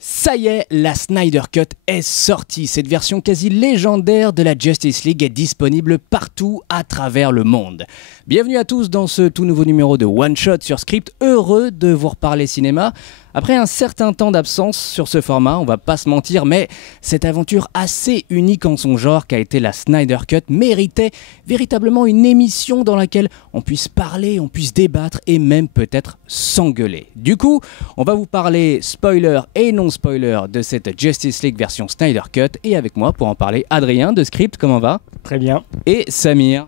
Ça y est, la Snyder Cut est sortie. Cette version quasi légendaire de la Justice League est disponible partout à travers le monde. Bienvenue à tous dans ce tout nouveau numéro de One Shot sur Script. Heureux de vous reparler cinéma. Après un certain temps d'absence sur ce format, on va pas se mentir, mais cette aventure assez unique en son genre qu'a été la Snyder Cut méritait véritablement une émission dans laquelle on puisse parler, on puisse débattre et même peut-être s'engueuler. Du coup, on va vous parler spoiler et non spoiler de cette Justice League version Snyder Cut, et avec moi pour en parler, Adrien de Script, comment va ? Très bien. Et Samir.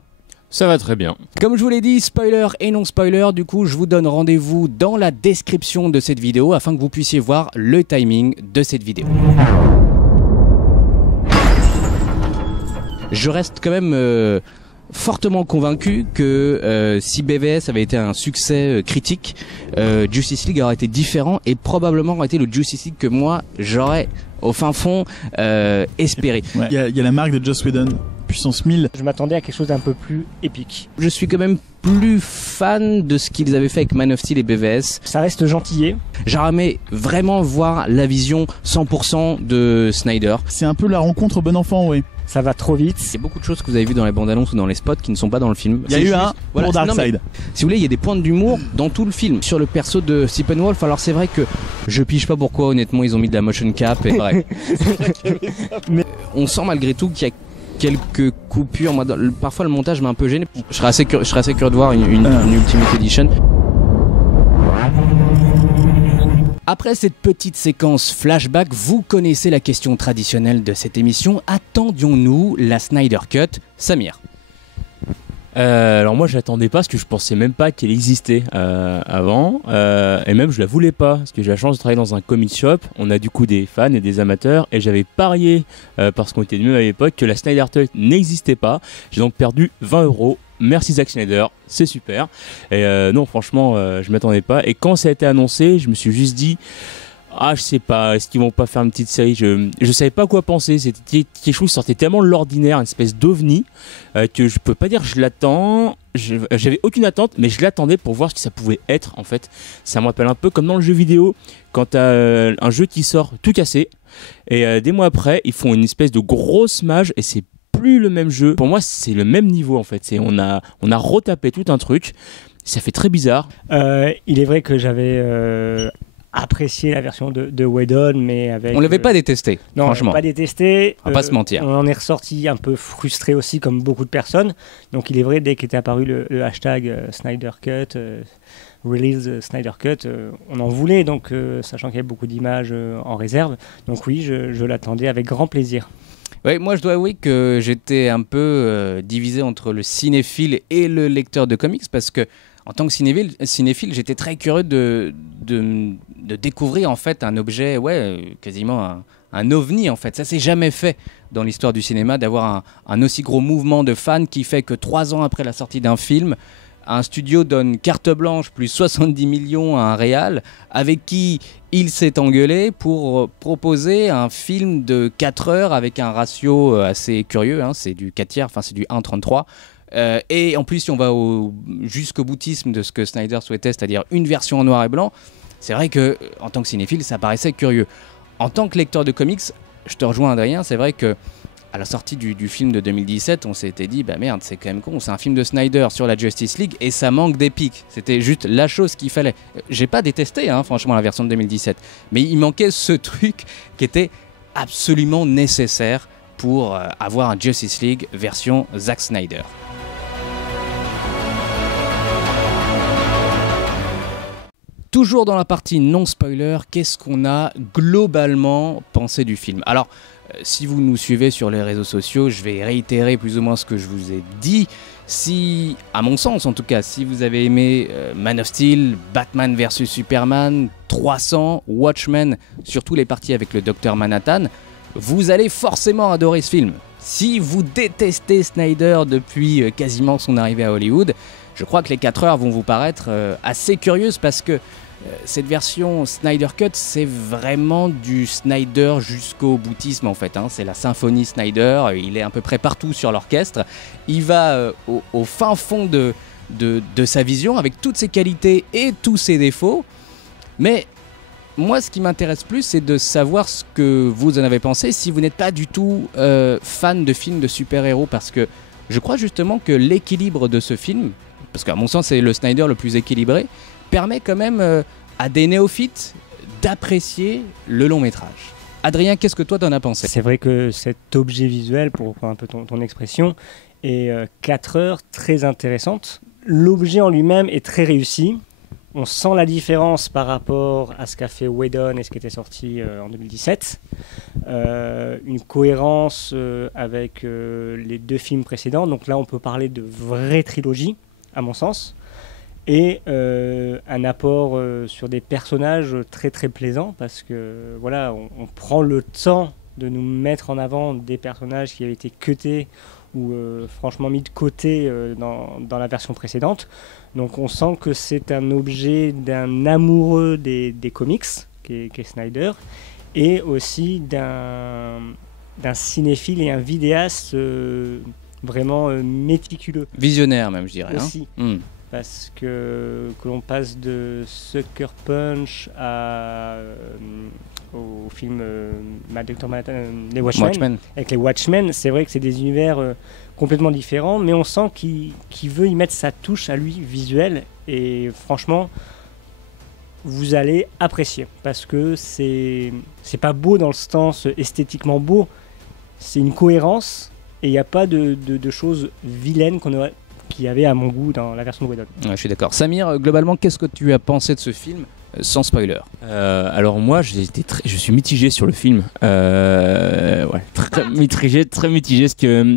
Ça va très bien. Comme je vous l'ai dit, spoiler et non spoiler, du coup je vous donne rendez-vous dans la description de cette vidéo afin que vous puissiez voir le timing de cette vidéo. Je reste quand même fortement convaincu que si BVS avait été un succès critique, Justice League aurait été différent et probablement aurait été le Justice League que moi j'aurais au fin fond espéré. Ouais. Il y a la marque de Joss Whedon, puissance 1000. Je m'attendais à quelque chose d'un peu plus épique. Je suis quand même plus fan de ce qu'ils avaient fait avec Man of Steel et BVS. Ça reste gentillet. J'aurais aimé vraiment voir la vision 100% de Snyder. C'est un peu la rencontre au bon enfant, oui. Ça va trop vite. Il y a beaucoup de choses que vous avez vues dans les bandes annonces ou dans les spots qui ne sont pas dans le film. Il y a eu un pour Darkseid. Si vous voulez, il y a des points d'humour dans tout le film sur le perso de Steppenwolf. Alors c'est vrai que je pige pas pourquoi honnêtement ils ont mis de la motion cap et bref. Mais on sent malgré tout qu'il y a quelques coupures. Moi, parfois le montage m'a un peu gêné. Je serais assez curieux de voir une Ultimate Edition. Après cette petite séquence flashback, vous connaissez la question traditionnelle de cette émission. Attendions-nous la Snyder Cut, Samir? Alors moi je l'attendais pas parce que je pensais même pas qu'elle existait avant et même je la voulais pas parce que j'ai la chance de travailler dans un comic shop. On a du coup des fans et des amateurs et j'avais parié parce qu'on était de même à l'époque que la Snyder Cut n'existait pas. J'ai donc perdu 20 €. Merci Zack Snyder, c'est super. Et non franchement je m'attendais pas et quand ça a été annoncé je me suis juste dit ah je sais pas, est-ce qu'ils vont pas faire une petite série, je savais pas quoi penser, c'était quelque chose qui sortait tellement de l'ordinaire, une espèce d'ovni que je peux pas dire je l'attends, j'avais aucune attente mais je l'attendais pour voir ce que ça pouvait être en fait. Ça me rappelle un peu comme dans le jeu vidéo quand t'as un jeu qui sort tout cassé et des mois après ils font une espèce de grosse mage et c'est plus le même jeu. Pour moi c'est le même niveau en fait, on a retapé tout un truc, ça fait très bizarre. Il est vrai que j'avais apprécié la version de Whedon, mais avec... On l'avait pas détesté, non, franchement. On l'avait pas détesté. On va pas se mentir. On en est ressorti un peu frustré aussi, comme beaucoup de personnes. Donc il est vrai, dès qu'était apparu le hashtag Snyder Cut, Release Snyder Cut, on en voulait, donc sachant qu'il y avait beaucoup d'images en réserve. Donc oui, je l'attendais avec grand plaisir. Ouais, moi je dois avouer que j'étais un peu divisé entre le cinéphile et le lecteur de comics parce que en tant que cinéphile, j'étais très curieux de découvrir en fait un objet, quasiment un ovni en fait. Ça s'est jamais fait dans l'histoire du cinéma d'avoir un aussi gros mouvement de fans qui fait que 3 ans après la sortie d'un film, un studio donne carte blanche plus 70 millions à un réal avec qui il s'est engueulé pour proposer un film de 4 heures avec un ratio assez curieux, hein, c'est du 4 tiers, enfin c'est du 1,33. Et en plus si on va jusqu'au boutisme de ce que Snyder souhaitait, c'est-à-dire une version en noir et blanc, c'est vrai que en tant que cinéphile ça paraissait curieux. En tant que lecteur de comics, je te rejoins Adrien, c'est vrai que à la sortie du film de 2017 on s'était dit bah merde c'est quand même con, c'est un film de Snyder sur la Justice League et ça manque d'épique, c'était juste la chose qu'il fallait. J'ai pas détesté franchement la version de 2017, mais il manquait ce truc qui était absolument nécessaire pour avoir un Justice League version Zack Snyder. Toujours dans la partie non-spoiler, qu'est-ce qu'on a globalement pensé du film? Alors, si vous nous suivez sur les réseaux sociaux, je vais réitérer plus ou moins ce que je vous ai dit. Si, à mon sens en tout cas, si vous avez aimé Man of Steel, Batman vs Superman, 300, Watchmen, surtout les parties avec le Dr Manhattan, vous allez forcément adorer ce film. Si vous détestez Snyder depuis quasiment son arrivée à Hollywood, je crois que les 4 heures vont vous paraître assez curieuses parce que cette version Snyder Cut, c'est vraiment du Snyder jusqu'au boutisme en fait, hein. C'est la symphonie Snyder, il est à peu près partout sur l'orchestre. Il va au fin fond de sa vision avec toutes ses qualités et tous ses défauts. Mais moi, ce qui m'intéresse plus, c'est de savoir ce que vous en avez pensé, si vous n'êtes pas du tout fan de films de super-héros, parce que je crois justement que l'équilibre de ce film, parce qu'à mon sens, c'est le Snyder le plus équilibré, permet quand même à des néophytes d'apprécier le long métrage. Adrien, qu'est-ce que toi t'en as pensé? C'est vrai que cet objet visuel, pour reprendre un peu ton expression, est 4 heures très intéressante. L'objet en lui-même est très réussi. On sent la différence par rapport à ce qu'a fait Whedon et ce qui était sorti en 2017. Une cohérence avec les 2 films précédents. Donc là, on peut parler de vraie trilogie, à mon sens. Et un apport sur des personnages très très plaisants, parce que voilà, on prend le temps de nous mettre en avant des personnages qui avaient été cutés ou franchement mis de côté dans la version précédente. Donc on sent que c'est un objet d'un amoureux des comics, qui est Snyder, et aussi d'un cinéphile et un vidéaste vraiment méticuleux. Visionnaire même, je dirais. Aussi. Parce que l'on passe de Sucker Punch au film Dr. Manhattan, les Watchmen. Avec les Watchmen, c'est vrai que c'est des univers complètement différents, mais on sent qu'il veut y mettre sa touche à lui visuelle, et franchement, vous allez apprécier, parce que c'est pas beau dans le sens esthétiquement beau, c'est une cohérence, et il n'y a pas de choses vilaines qu'il y avait à mon goût dans la version de Whedon. Ouais, je suis d'accord. Samir, globalement, qu'est-ce que tu as pensé de ce film sans spoiler? Alors moi, je suis mitigé sur le film. Très mitigé, parce que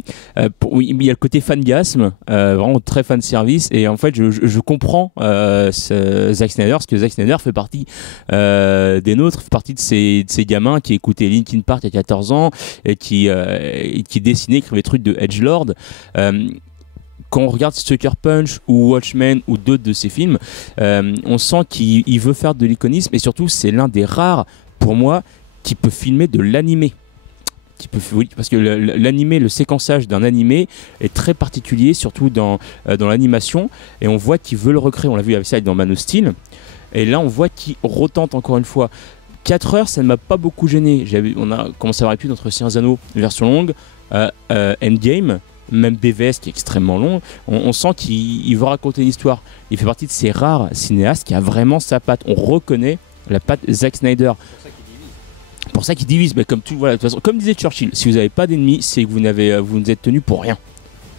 oui, il y a le côté fangasme, vraiment très fan service, et en fait, je comprends Zack Snyder, parce que Zack Snyder fait partie des nôtres, fait partie de ces gamins qui écoutaient Linkin Park à 14 ans et qui dessinaient, écrivaient des trucs de edgelord. Quand on regarde Sucker Punch ou Watchmen ou d'autres de ces films, on sent qu'il veut faire de l'iconisme, et surtout c'est l'un des rares, pour moi, qui peut filmer de l'animé. Oui, parce que l'animé, le séquençage d'un animé est très particulier, surtout dans l'animation, et on voit qu'il veut le recréer. On l'a vu avec ça dans Man of Steel, et là on voit qu'il retente encore une fois. 4 heures, ça ne m'a pas beaucoup gêné. On a commencé à avoir l'habitude entre Seigneur Anneaux, version longue, Endgame, même BVS qui est extrêmement long, on sent qu'il veut raconter une histoire. Il fait partie de ces rares cinéastes qui a vraiment sa patte. On reconnaît la patte Zack Snyder. Pour ça qu'il divise. Mais comme voilà, de toute façon, comme disait Churchill, si vous n'avez pas d'ennemis, c'est que vous ne êtes tenu pour rien.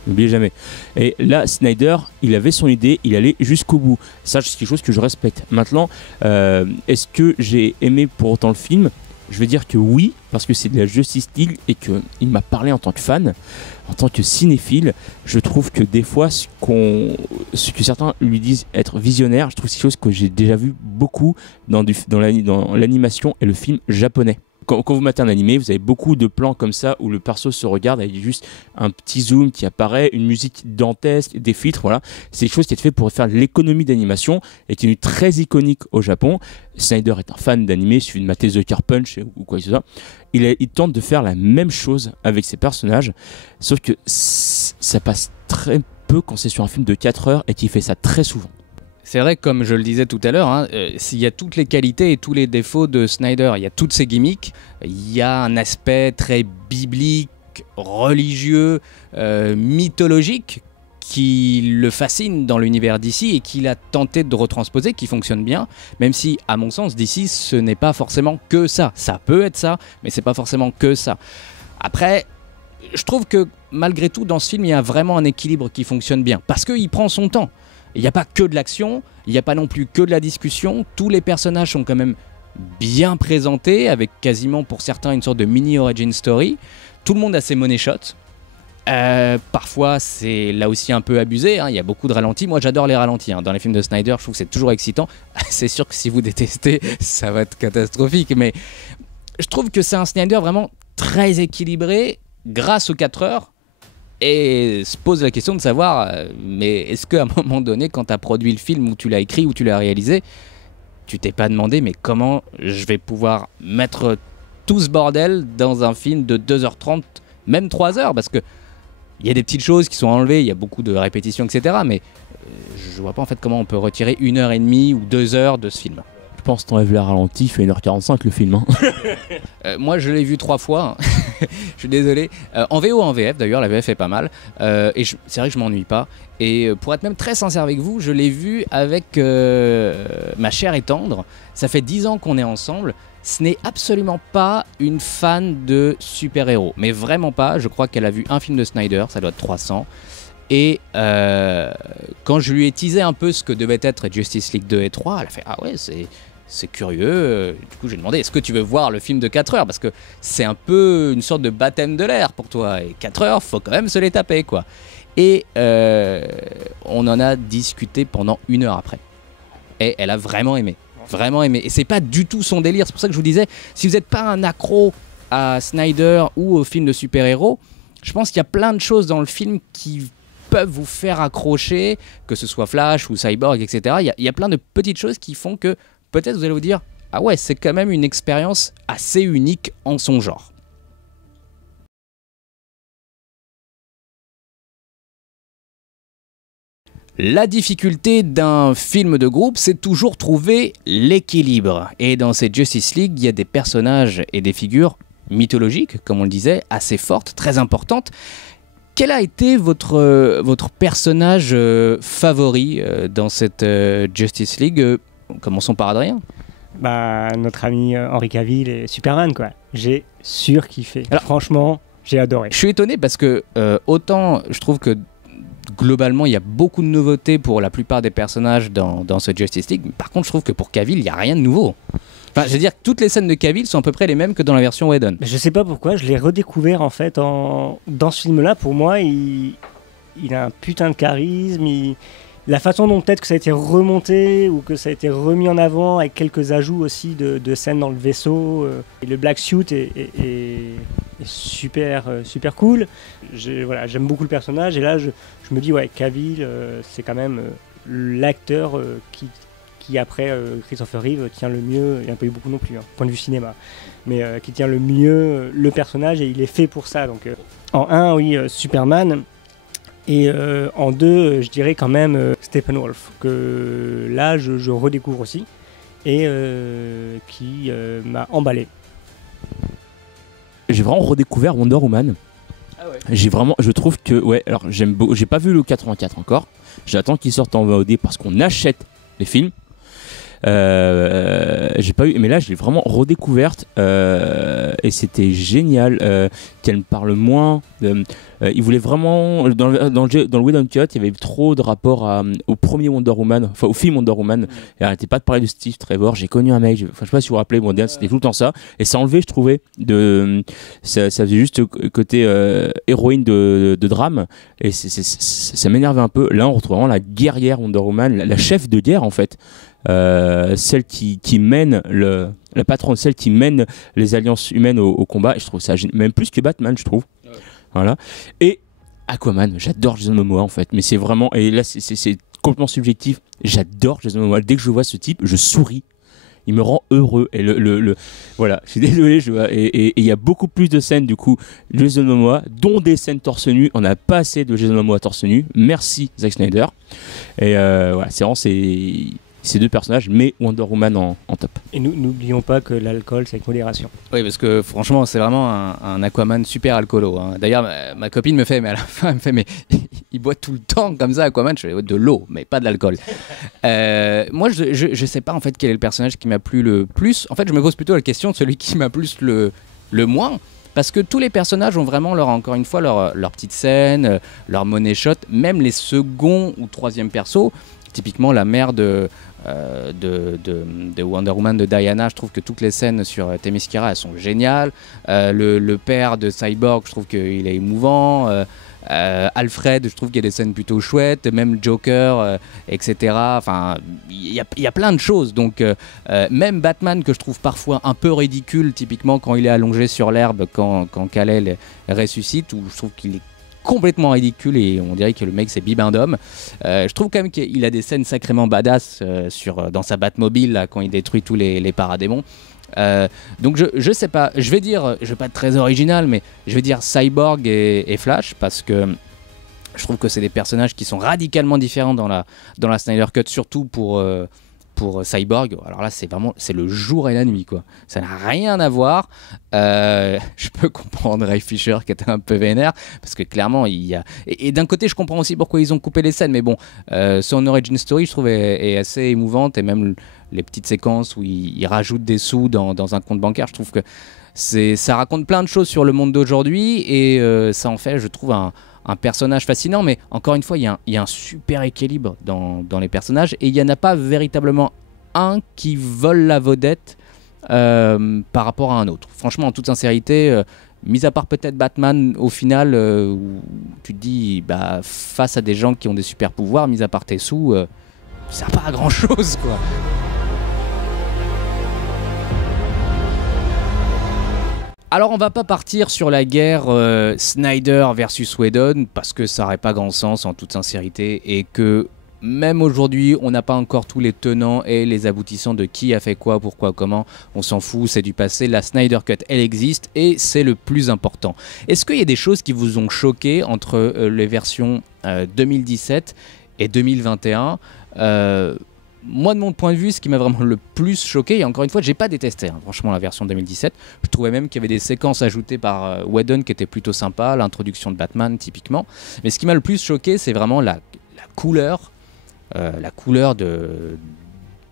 N'oubliez jamais. Et là, Snyder, il avait son idée, il allait jusqu'au bout. Ça, c'est quelque chose que je respecte. Maintenant, est-ce que j'ai aimé pour autant le film ? Je vais dire que oui, parce que c'est de la Justice League et qu'il m'a parlé en tant que fan, en tant que cinéphile. Je trouve que des fois, ce que certains lui disent être visionnaire, je trouve que c'est quelque chose que j'ai déjà vu beaucoup dans l'animation et le film japonais. Quand vous mettez un animé, vous avez beaucoup de plans comme ça où le perso se regarde avec juste un petit zoom qui apparaît, une musique dantesque, des filtres, voilà. C'est quelque chose qui est fait pour faire de l'économie d'animation et qui est très iconique au Japon. Snyder est un fan d'animé, il suffit de mater Sucker Punch ou quoi que ce soit. Il tente de faire la même chose avec ses personnages, sauf que ça passe très peu quand c'est sur un film de 4 heures et qu'il fait ça très souvent. C'est vrai, comme je le disais tout à l'heure, il y a toutes les qualités et tous les défauts de Snyder. Il y a toutes ses gimmicks, il y a un aspect très biblique, religieux, mythologique qui le fascine dans l'univers DC et qu'il a tenté de retransposer, qui fonctionne bien, même si, à mon sens, DC, ce n'est pas forcément que ça. Ça peut être ça, mais c'est pas forcément que ça. Après, je trouve que malgré tout, dans ce film, il y a vraiment un équilibre qui fonctionne bien, parce qu'il prend son temps. Il n'y a pas que de l'action, il n'y a pas non plus que de la discussion. Tous les personnages sont quand même bien présentés, avec quasiment pour certains une sorte de mini origin story. Tout le monde a ses money shots. Parfois, c'est là aussi un peu abusé. Il y a beaucoup de ralentis. Moi, j'adore les ralentis. Dans les films de Snyder, je trouve que c'est toujours excitant. C'est sûr que si vous détestez, ça va être catastrophique. Mais je trouve que c'est un Snyder vraiment très équilibré grâce aux 4 heures. Et se pose la question de savoir, mais est-ce qu'à un moment donné, quand tu as produit le film, ou tu l'as écrit, ou tu l'as réalisé, tu t'es pas demandé, mais comment je vais pouvoir mettre tout ce bordel dans un film de 2h30, même 3h, parce que il y a des petites choses qui sont enlevées, il y a beaucoup de répétitions, etc. Mais je vois pas en fait comment on peut retirer 1h30 ou 2 heures de ce film. pense t'enlèves les ralentis, il fait 1h45 le film. Hein. Moi, je l'ai vu 3 fois. Hein. Je suis désolé. En VO, en VF, d'ailleurs, la VF est pas mal. Et c'est vrai que je m'ennuie pas. Et pour être même très sincère avec vous, je l'ai vu avec ma chère et tendre. Ça fait 10 ans qu'on est ensemble. Ce n'est absolument pas une fan de super-héros. Mais vraiment pas. Je crois qu'elle a vu un film de Snyder, ça doit être 300. Et quand je lui ai teasé un peu ce que devait être Justice League 2 et 3, elle a fait « Ah ouais, c'est curieux ». Du coup, j'ai demandé « Est-ce que tu veux voir le film de 4 heures ?» Parce que c'est un peu une sorte de baptême de l'air pour toi. Et 4 heures, faut quand même se les taper, quoi. Et on en a discuté pendant 1 heure après. Et elle a vraiment aimé. Vraiment aimé. Et c'est pas du tout son délire. C'est pour ça que je vous disais, si vous n'êtes pas un accro à Snyder ou aux films de super-héros, je pense qu'il y a plein de choses dans le film qui peuvent vous faire accrocher, que ce soit Flash ou Cyborg, etc. Il y a plein de petites choses qui font que peut-être vous allez vous dire « Ah ouais, c'est quand même une expérience assez unique en son genre ». La difficulté d'un film de groupe, c'est toujours trouver l'équilibre. Et dans cette Justice League, il y a des personnages et des figures mythologiques, comme on le disait, assez fortes, très importantes. Quel a été votre personnage favori dans cette Justice League Commençons par Adrien. Bah, notre ami Henry Cavill et Superman, quoi. J'ai surkiffé. Alors, franchement, j'ai adoré. Je suis étonné parce que autant je trouve que globalement, il y a beaucoup de nouveautés pour la plupart des personnages dans ce Justice League. Par contre, je trouve que pour Cavill, il n'y a rien de nouveau. Enfin, je veux dire, toutes les scènes de Cavill sont à peu près les mêmes que dans la version Whedon. Je sais pas pourquoi, je l'ai redécouvert en fait dans ce film-là. Pour moi, il a un putain de charisme. La façon dont peut-être que ça a été remonté ou que ça a été remis en avant avec quelques ajouts aussi de scènes dans le vaisseau. Et le black suit est super cool. J'aime beaucoup le personnage et là je me dis ouais, Cavill c'est quand même l'acteur qui après Christopher Reeve tient le mieux, il n'y en a pas eu beaucoup non plus, point de vue cinéma, mais qui tient le mieux le personnage et il est fait pour ça. Donc en 1 oui, Superman. Et en 2, je dirais quand même Steppenwolf, que là je redécouvre aussi et qui m'a emballé. J'ai vraiment redécouvert Wonder Woman. Ah ouais. Je trouve que ouais, alors j'ai pas vu le 84 encore. J'attends qu'il sorte en VOD parce qu'on achète les films. J'ai pas eu, mais là je l'ai vraiment redécouverte et c'était génial qu'elle me parle moins. Il voulait vraiment dans le Whedon Cut, il y avait trop de rapport au premier Wonder Woman, enfin au film Wonder Woman. Et arrêtez pas de parler de Steve Trevor. J'ai connu un mec, je sais pas si vous vous rappelez, c'était tout le temps ça. Et ça enlevait, je trouvais, ça faisait juste côté héroïne de drame. Et ça m'énervait un peu. Là, on retrouve vraiment la guerrière Wonder Woman, la chef de guerre en fait. Celle qui mène la patronne, celle qui mène les alliances humaines au combat. Et je trouve ça même plus que Batman, je trouve. Ouais. Voilà. Et Aquaman, j'adore Jason Momoa en fait, mais c'est vraiment, et là c'est complètement subjectif. J'adore Jason Momoa. Dès que je vois ce type, je souris. Il me rend heureux. Et voilà, je suis désolé. Et il y a beaucoup plus de scènes du coup Jason Momoa, dont des scènes torse nu. On n'a pas assez de Jason Momoa torse nu. Merci Zack Snyder. Et voilà, c'est vraiment ces deux personnages, mais Wonder Woman en top. Et n'oublions pas que l'alcool, c'est avec modération. Oui, parce que franchement, c'est vraiment un Aquaman super alcoolo. Hein. D'ailleurs, ma copine me fait, mais à la fin, elle me fait, mais il boit tout le temps comme ça, Aquaman. Je fais de l'eau, mais pas de l'alcool. Moi, je sais pas en fait quel est le personnage qui m'a plu le plus. En fait, je me pose plutôt la question de celui qui m'a plu le moins. Parce que tous les personnages ont vraiment encore une fois leur petite scène, leur money shot, même les second ou troisième persos. Typiquement, la mère de Wonder Woman, de Diana, je trouve que toutes les scènes sur Themyscira, elles sont géniales. Le père de Cyborg, je trouve qu'il est émouvant. Alfred, je trouve qu'il y a des scènes plutôt chouettes. Même Joker, etc. Enfin, il y a plein de choses. Donc, même Batman, que je trouve parfois un peu ridicule, typiquement quand il est allongé sur l'herbe, quand Kal-El ressuscite, où je trouve qu'il est complètement ridicule et on dirait que le mec c'est Bibendum. Je trouve quand même qu'il a des scènes sacrément badass dans sa Batmobile là, quand il détruit tous les paradémons. Donc je sais pas, je vais pas être très original, mais je vais dire Cyborg et Flash parce que je trouve que c'est des personnages qui sont radicalement différents dans la Snyder Cut, surtout pour pour Cyborg, alors là c'est le jour et la nuit quoi. Ça n'a rien à voir. Je peux comprendre Ray Fisher qui était un peu vénère parce que clairement il y a et d'un côté je comprends aussi pourquoi ils ont coupé les scènes, mais bon son origin story je trouve est assez émouvante, et même les petites séquences où il rajoute des sous dans un compte bancaire, je trouve que ça raconte plein de choses sur le monde d'aujourd'hui, et ça en fait je trouve un personnage fascinant, mais encore une fois, il y a un super équilibre dans les personnages, et il n'y en a pas véritablement un qui vole la vedette par rapport à un autre. Franchement, en toute sincérité, mis à part peut-être Batman, au final, où tu te dis, bah, face à des gens qui ont des super pouvoirs, mis à part tes sous, ça sert pas à grand-chose, quoi. Alors on va pas partir sur la guerre Snyder versus Whedon parce que ça n'aurait pas grand sens en toute sincérité, et que même aujourd'hui on n'a pas encore tous les tenants et les aboutissants de qui a fait quoi, pourquoi, comment. On s'en fout, c'est du passé. La Snyder Cut elle existe et c'est le plus important. Est-ce qu'il y a des choses qui vous ont choqué entre les versions 2017 et 2021 Moi, de mon point de vue, ce qui m'a vraiment le plus choqué, et encore une fois, j'ai pas détesté, franchement, la version 2017. Je trouvais même qu'il y avait des séquences ajoutées par Whedon qui étaient plutôt sympas, l'introduction de Batman, typiquement. Mais ce qui m'a le plus choqué, c'est vraiment la couleur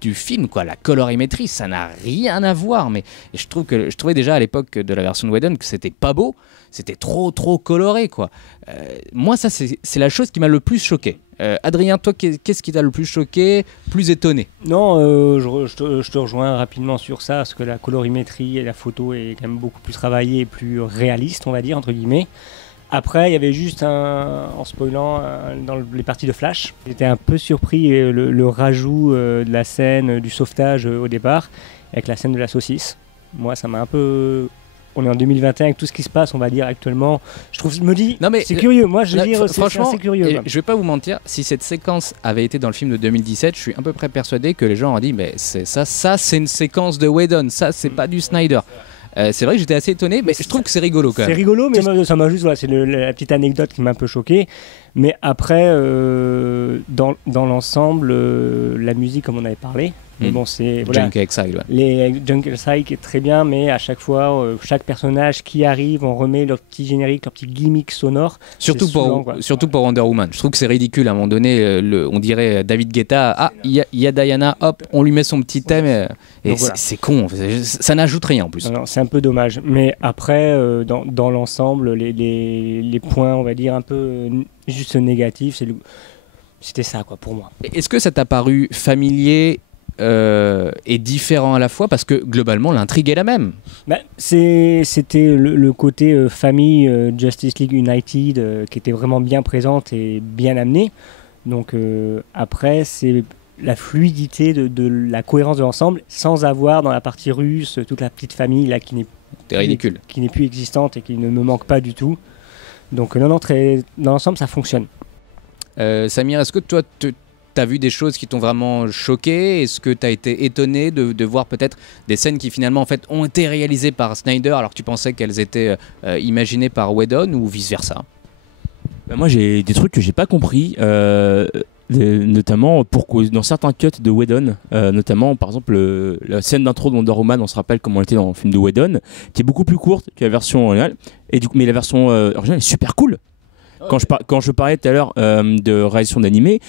du film, quoi, la colorimétrie, ça n'a rien à voir. Mais je trouvais déjà à l'époque de la version de Whedon que c'était pas beau, c'était trop coloré, quoi. Moi, ça, c'est la chose qui m'a le plus choqué. Adrien, toi, qu'est-ce qui t'a le plus choqué, plus étonné? Non, je te rejoins rapidement sur ça, parce que la colorimétrie et la photo est quand même beaucoup plus travaillée et plus réaliste, on va dire, entre guillemets. Après, il y avait juste en spoilant, dans les parties de Flash, j'étais un peu surpris le rajout de la scène du sauvetage au départ, avec la scène de la saucisse. Moi, ça m'a un peu... On est en 2021 avec tout ce qui se passe, on va dire actuellement. Je me dis, c'est curieux. Moi, je veux dire, franchement, c'est curieux. Je vais pas vous mentir, si cette séquence avait été dans le film de 2017, je suis à peu près persuadé que les gens auraient dit, mais ça c'est une séquence de Whedon, ça c'est pas du Snyder. C'est vrai que j'étais assez étonné, mais je trouve que c'est rigolo quand même. C'est rigolo, mais ça m'a juste, voilà, c'est la petite anecdote qui m'a un peu choqué. Mais après, dans l'ensemble, la musique, comme on avait parlé, mais bon, c'est voilà, Jungle Exile, ouais. Les Jungle Exile qui est très bien, mais à chaque fois, chaque personnage qui arrive, on remet leur petit générique, leur petit gimmick sonore. Surtout pour Wonder Woman. Je trouve que c'est ridicule à un moment donné. On dirait David Guetta, ah, il y a Diana, hop, on lui met son petit thème, et voilà. C'est con. Ça n'ajoute rien en plus. Non, c'est un peu dommage. Mais après, dans l'ensemble, les points, on va dire un peu juste négatifs, c'était ça, quoi, pour moi. Est-ce que ça t'a paru familier et différent à la fois, parce que globalement l'intrigue est la même? C'était le côté famille Justice League United qui était vraiment bien présente et bien amenée. Donc après c'est la fluidité de la cohérence de l'ensemble, sans avoir dans la partie russe toute la petite famille là qui n'est plus existante et qui ne me manque pas du tout. Donc non, dans l'ensemble ça fonctionne. Samir, est-ce que toi t'as vu des choses qui t'ont vraiment choqué? Est-ce que t'as été étonné de voir peut-être des scènes qui finalement en fait ont été réalisées par Snyder alors que tu pensais qu'elles étaient imaginées par Whedon, ou vice-versa? Moi j'ai des trucs que j'ai pas compris, notamment dans certains cuts de Whedon, notamment par exemple la scène d'intro de Wonder Woman, on se rappelle comment elle était dans le film de Whedon, qui est beaucoup plus courte que la version originale, mais la version originale est super cool. Quand je parlais tout à l'heure de réalisation d'animé,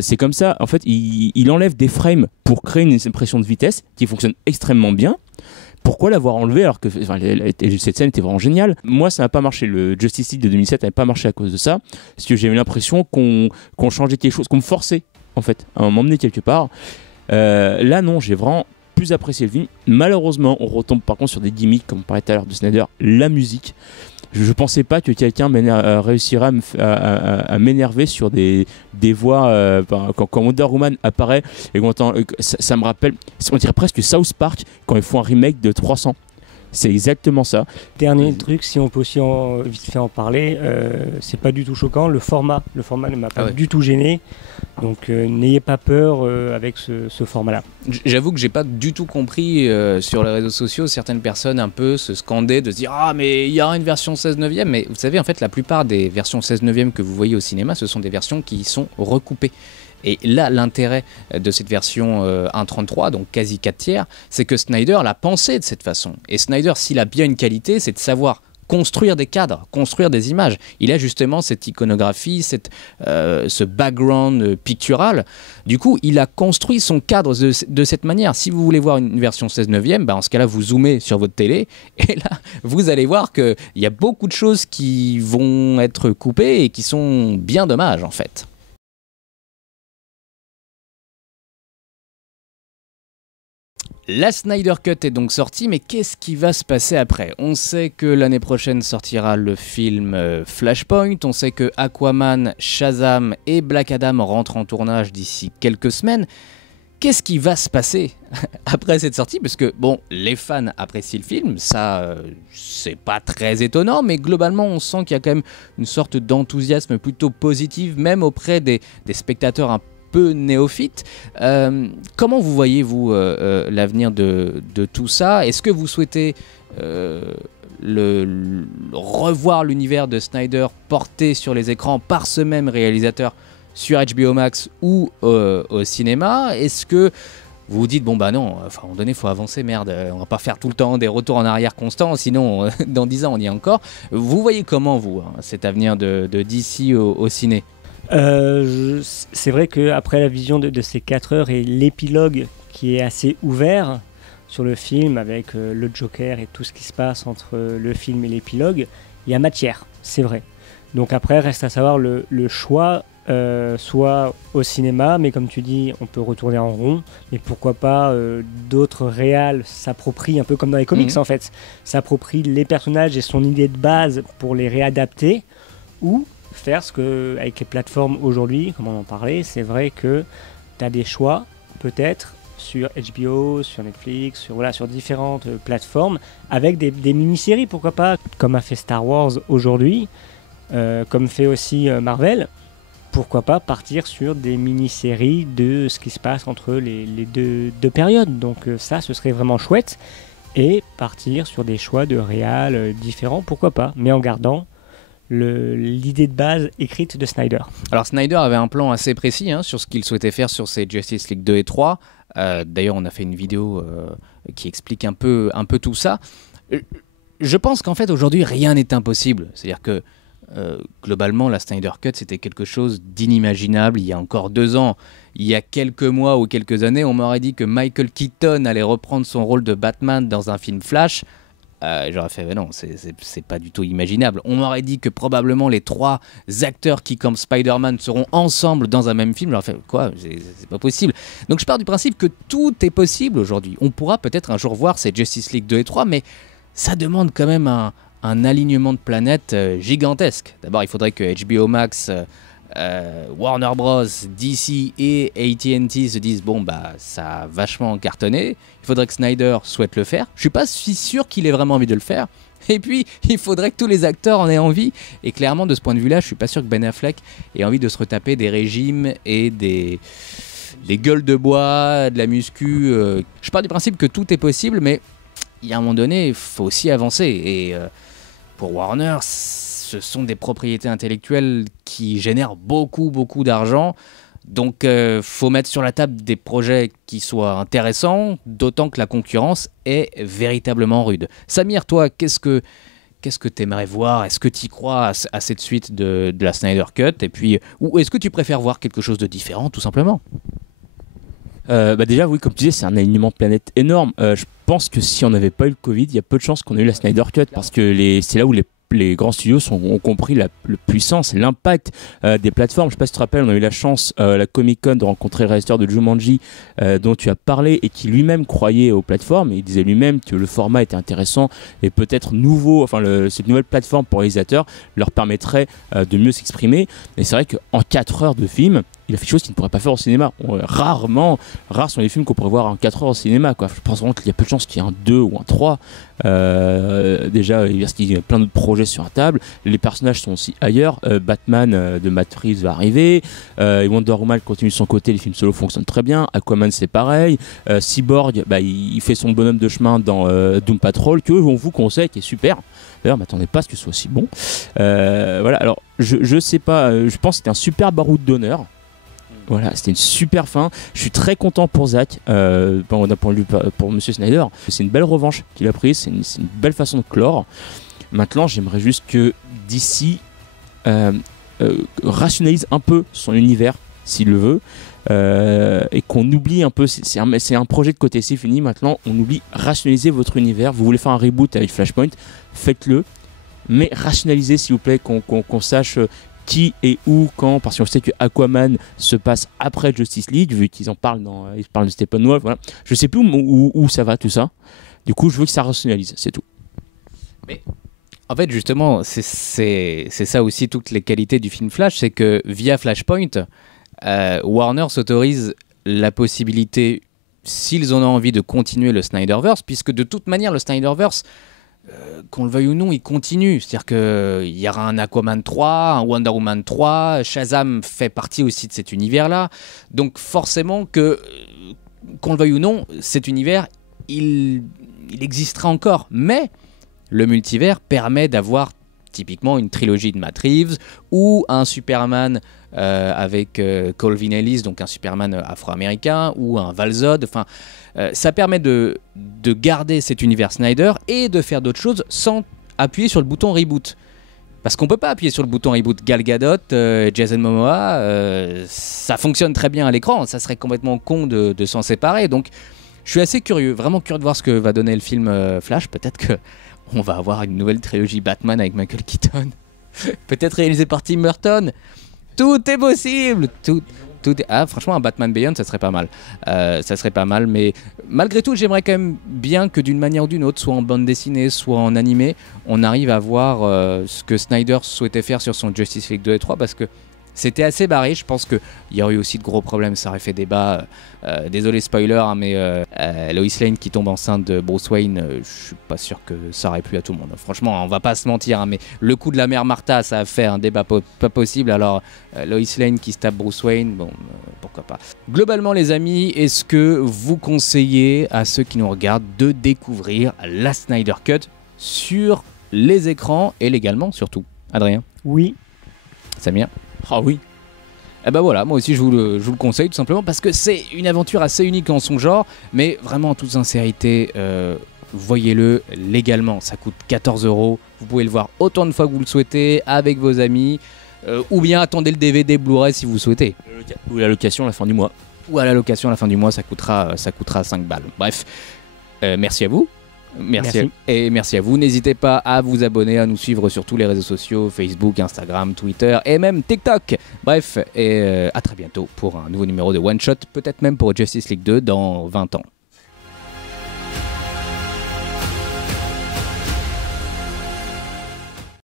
c'est comme ça. En fait, il enlève des frames pour créer une impression de vitesse qui fonctionne extrêmement bien. Pourquoi l'avoir enlevé alors que cette scène était vraiment géniale? Moi, ça n'a pas marché. Le Justice League de 2007 n'avait pas marché à cause de ça. Parce que j'ai eu l'impression qu'on changeait quelque chose, qu'on me forçait, en fait, à m'emmener quelque part. Là, non, j'ai vraiment plus apprécié le film. Malheureusement, on retombe par contre sur des gimmicks, comme on parlait tout à l'heure de Snyder, la musique. Je pensais pas que quelqu'un réussirait à m'énerver sur des voix quand Wonder Woman apparaît, et ça me rappelle, on dirait presque South Park quand ils font un remake de 300. C'est exactement ça. Dernier truc, si on peut aussi vite fait en parler, c'est pas du tout choquant. Le format ne m'a pas du tout gêné. Donc n'ayez pas peur avec ce format-là. J'avoue que j'ai pas du tout compris sur les réseaux sociaux, certaines personnes un peu se scandaient de se dire ah mais il y aura une version 16/9. Mais vous savez en fait la plupart des versions 16/9 que vous voyez au cinéma, ce sont des versions qui sont recoupées. Et là, l'intérêt de cette version 1.33, donc quasi 4 tiers, c'est que Snyder l'a pensé de cette façon. Et Snyder, s'il a bien une qualité, c'est de savoir construire des cadres, construire des images. Il a justement cette iconographie, ce background pictural. Du coup, il a construit son cadre de cette manière. Si vous voulez voir une version 16:9, en ce cas-là, vous zoomez sur votre télé et là, vous allez voir qu'il y a beaucoup de choses qui vont être coupées et qui sont bien dommages en fait. La Snyder Cut est donc sortie, mais qu'est-ce qui va se passer après? On sait que l'année prochaine sortira le film Flashpoint, on sait que Aquaman, Shazam et Black Adam rentrent en tournage d'ici quelques semaines. Qu'est-ce qui va se passer après cette sortie? Parce que, bon, les fans apprécient le film, ça, c'est pas très étonnant, mais globalement, on sent qu'il y a quand même une sorte d'enthousiasme plutôt positif, même auprès des spectateurs un peu néophyte. Comment vous voyez-vous l'avenir de tout ça? Est-ce que vous souhaitez revoir l'univers de Snyder porté sur les écrans par ce même réalisateur sur HBO Max ou au cinéma? Est-ce que vous vous dites, bon bah non, à un moment donné, il faut avancer, merde, on va pas faire tout le temps des retours en arrière constants, sinon dans 10 ans on y est encore. Vous voyez comment, vous, cet avenir de DC au ciné? C'est vrai qu'après la vision de ces 4 heures et l'épilogue qui est assez ouvert sur le film avec le Joker et tout ce qui se passe entre le film et l'épilogue, il y a matière, c'est vrai. Donc après, reste à savoir le choix, soit au cinéma, mais comme tu dis, on peut retourner en rond, mais pourquoi pas d'autres réals s'approprient, un peu comme dans les comics en fait, s'approprient les personnages et son idée de base pour les réadapter, ou faire ce que, avec les plateformes aujourd'hui, comme on en parlait, c'est vrai que tu as des choix, peut-être, sur HBO, sur Netflix, sur différentes plateformes, avec des mini-séries, pourquoi pas, comme a fait Star Wars aujourd'hui, comme fait aussi Marvel, pourquoi pas partir sur des mini-séries de ce qui se passe entre les deux périodes. Donc ça, ce serait vraiment chouette, et partir sur des choix de réal différents, pourquoi pas, mais en gardant l'idée de base écrite de Snyder. Alors Snyder avait un plan assez précis sur ce qu'il souhaitait faire sur ses Justice League 2 et 3. D'ailleurs, on a fait une vidéo qui explique un peu tout ça. Je pense qu'en fait, aujourd'hui, rien n'est impossible. C'est-à-dire que, globalement, la Snyder Cut, c'était quelque chose d'inimaginable. Il y a encore 2 ans, il y a quelques mois ou quelques années, on m'aurait dit que Michael Keaton allait reprendre son rôle de Batman dans un film Flash. J'aurais fait, mais non, c'est pas du tout imaginable. On m'aurait dit que probablement les 3 acteurs qui, comme Spider-Man, seront ensemble dans un même film. J'aurais fait, quoi? C'est pas possible. Donc je pars du principe que tout est possible aujourd'hui. On pourra peut-être un jour voir ces Justice League 2 et 3, mais ça demande quand même un alignement de planètes gigantesque. D'abord, il faudrait que HBO Max, Warner Bros, DC et AT&T se disent bon bah ça a vachement cartonné, il faudrait que Snyder souhaite le faire. Je suis pas si sûr qu'il ait vraiment envie de le faire. Et puis il faudrait que tous les acteurs en aient envie. Et clairement de ce point de vue-là, je suis pas sûr que Ben Affleck ait envie de se retaper des régimes et des gueules de bois, de la muscu. Je pars du principe que tout est possible, mais il y a un moment donné, il faut aussi avancer. Et pour Warner, ce sont des propriétés intellectuelles qui génèrent beaucoup d'argent. Donc, faut mettre sur la table des projets qui soient intéressants, d'autant que la concurrence est véritablement rude. Samir, toi, qu'est-ce que tu aimerais voir? Est-ce que tu y crois à cette suite de la Snyder Cut? Et puis, ou est-ce que tu préfères voir quelque chose de différent, tout simplement? Déjà, oui, comme tu disais, c'est un alignement planète énorme. Je pense que si on n'avait pas eu le Covid, il y a peu de chances qu'on ait eu la Snyder Cut, parce que c'est là où les grands studios ont compris la puissance et l'impact des plateformes. Je ne sais pas si tu te rappelles, on a eu la chance à la Comic-Con de rencontrer le réalisateur de Jumanji dont tu as parlé, et qui lui-même croyait aux plateformes, et il disait lui-même que le format était intéressant et peut-être nouveau, cette nouvelle plateforme pour les réalisateurs leur permettrait de mieux s'exprimer. Et c'est vrai qu'en 4 heures de film, il a fait des choses qu'il ne pourrait pas faire au cinéma. Rares sont les films qu'on pourrait voir en 4 heures au cinéma, quoi. Je pense vraiment qu'il y a peu de chances qu'il y ait un 2 ou un 3. Déjà, il y a plein d'autres projets sur la table. Les personnages sont aussi ailleurs. Batman de Matt Reeves va arriver. Wonder Woman continue de son côté. Les films solo fonctionnent très bien. Aquaman, c'est pareil. Cyborg, il fait son bonhomme de chemin dans Doom Patrol, que on vous conseille, qui est super. D'ailleurs, m'attendez pas à ce que ce soit aussi bon. Voilà. Alors, je sais pas. Je pense que c'était un super baroud d'honneur. Voilà, c'était une super fin. Je suis très content pour Zack, d'un point de vue pour Monsieur Snyder. C'est une belle revanche qu'il a prise, c'est une belle façon de clore. Maintenant, j'aimerais juste que DC rationalise un peu son univers, s'il le veut, et qu'on oublie un peu. C'est un projet de côté, c'est fini. Maintenant, on oublie. Rationalisez votre univers. Vous voulez faire un reboot avec Flashpoint, faites-le, mais rationalisez, s'il vous plaît, qu'on sache qui et où, quand, parce qu'on sait que Aquaman se passe après Justice League, vu qu'ils parlent de Steppenwolf. Voilà. Je sais plus où ça va tout ça. Du coup, je veux que ça rationalise, c'est tout. Mais en fait, justement, c'est ça aussi toutes les qualités du film Flash, c'est que via Flashpoint, Warner s'autorise la possibilité, s'ils en ont envie, de continuer le Snyderverse, puisque de toute manière, le Snyderverse, qu'on le veuille ou non, il continue. C'est-à-dire qu'il y aura un Aquaman 3, un Wonder Woman 3, Shazam fait partie aussi de cet univers-là. Donc forcément qu'on le veuille ou non, cet univers, il existera encore. Mais le multivers permet d'avoir typiquement une trilogie de Matt Reeves ou un Superman avec Colvin Ellis, donc un Superman afro-américain, ou un Val-Zod. Enfin, ça permet de garder cet univers Snyder et de faire d'autres choses sans appuyer sur le bouton reboot. Parce qu'on peut pas appuyer sur le bouton reboot. Gal Gadot, Jason Momoa, ça fonctionne très bien à l'écran. Ça serait complètement con de s'en séparer. Donc, je suis assez curieux, vraiment curieux de voir ce que va donner le film Flash. Peut-être que on va avoir une nouvelle trilogie Batman avec Michael Keaton. Peut-être réalisée par Tim Burton. Tout est possible. Franchement, un Batman Beyond, ça serait pas mal. Ça serait pas mal, mais malgré tout, j'aimerais quand même bien que d'une manière ou d'une autre, soit en bande dessinée, soit en animé, on arrive à voir ce que Snyder souhaitait faire sur son Justice League 2 et 3, parce que c'était assez barré. Je pense qu'il y aurait eu aussi de gros problèmes, ça aurait fait débat. Désolé spoiler, hein, mais Lois Lane qui tombe enceinte de Bruce Wayne, je suis pas sûr que ça aurait plu à tout le monde. Franchement, on va pas se mentir, hein, mais le coup de la mère Martha, ça a fait un débat pas possible. Alors Lois Lane qui se tape Bruce Wayne, bon, pourquoi pas. Globalement les amis, est-ce que vous conseillez à ceux qui nous regardent de découvrir la Snyder Cut sur les écrans et légalement surtout? Adrien? Oui. Samir? Ah oui. Et ben voilà, moi aussi je vous le conseille tout simplement parce que c'est une aventure assez unique en son genre, mais vraiment en toute sincérité, voyez-le légalement, ça coûte 14 €, vous pouvez le voir autant de fois que vous le souhaitez avec vos amis, ou bien attendez le DVD Blu-ray si vous souhaitez. Ou la location à la fin du mois. Ou à la location à la fin du mois, ça coûtera 5 balles. Bref, merci à vous. Merci. Et merci à vous. N'hésitez pas à vous abonner, à nous suivre sur tous les réseaux sociaux, Facebook, Instagram, Twitter et même TikTok. Bref, et à très bientôt pour un nouveau numéro de One Shot, peut-être même pour Justice League 2 dans 20 ans.